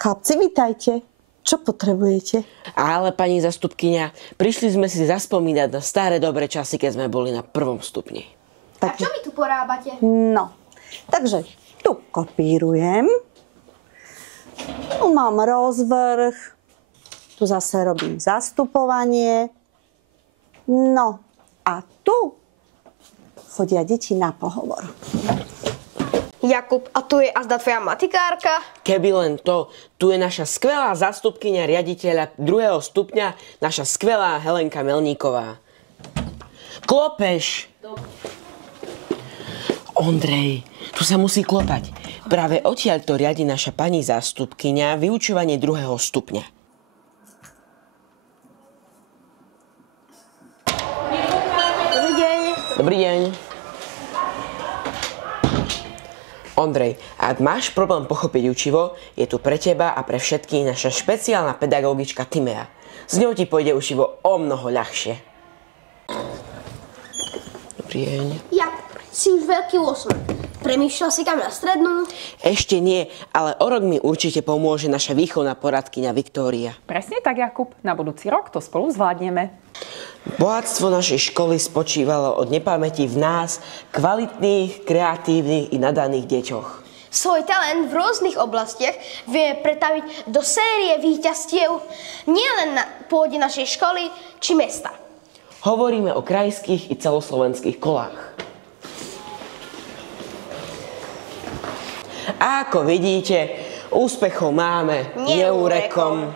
Chlapci, vitajte. Čo potrebujete? Ale pani zastupkyňa, prišli sme si zaspomínať na staré dobré časy, keď sme boli na 1. stupni. A čo vy tu porábate? No, takže tu kopírujem. Tu mám rozvrh. Tu zase robím zastupovanie. No, a tu chodia deti na pohovor. Jakub, a tu je azda tvoja matikárka? Keby len to, tu je naša skvelá zastupkyňa riaditeľa 2. stupňa, naša skvelá Helenka Melníková. Klopeš! Ondrej, tu sa musí klopať. Práve odtiaľ to riadi naša pani zástupkyňa vyučovanie 2. stupňa. Dobrý deň. Dobrý deň. Ondrej, ak máš problém pochopiť učivo, je tu pre teba a pre všetkých naša špeciálna pedagogička Timea. S ňou ti pôjde učivo o mnoho ľahšie. Dobrý deň. Jakub, si už veľký losmak. Premýšľal si kam na strednú? Ešte nie, ale o rok mi určite pomôže naša výchovná poradkyňa Viktória. Presne tak, Jakub. Na budúci rok to spolu zvládneme. Bohatstvo našej školy spočívalo od nepamäti v nás, kvalitných, kreatívnych i nadaných deťoch. Svoj talent v rôznych oblastiach vie pretaviť do série víťazstiev nielen na pôde našej školy či mesta. Hovoríme o krajských i celoslovenských kolách. A ako vidíte, úspechov máme neurekom.